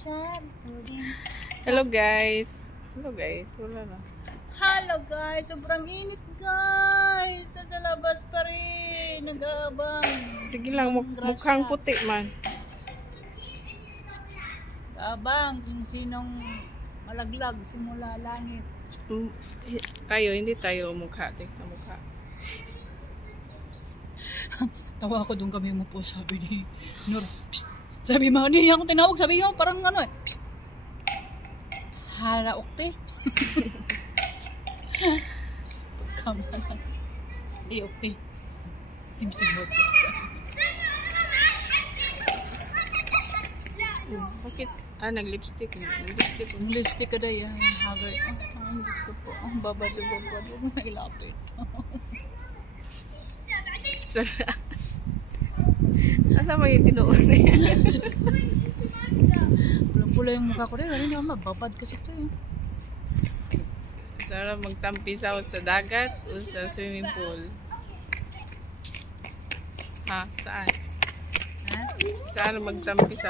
Hello guys. Hello guys. Wala na. Hello guys. Sobrang init guys. Nasa labas pa rin. Nag-aabang. Sige lang. Mukhang puti man. Nag-aabang kung sinong malaglag simula langit. Tayo, hindi tayo mukha. Tingnan mukha. Tawa ako doon kami umupo. Sabi ni Nur. Psst. Sabi mo, hindi ako tinawag. Sabi mo, parang ano eh. Psst. Hala, ukti. Pagkamala. Ukti. Simsimot. Bakit? Nag-lipstick. Nag-lipstick. Nag-lipstick ka na yan. Hagay. Ang Diyos ko po. Ang babado. Nailapit. Asa mo yung tinuon na yan? Pulang-pula yung mukha ko rin. Ano naman, mababad kasi ito eh. Sarap magtampisaw sa dagat o sa swimming pool? Ha? Saan? Ha? Saan magtampisaw?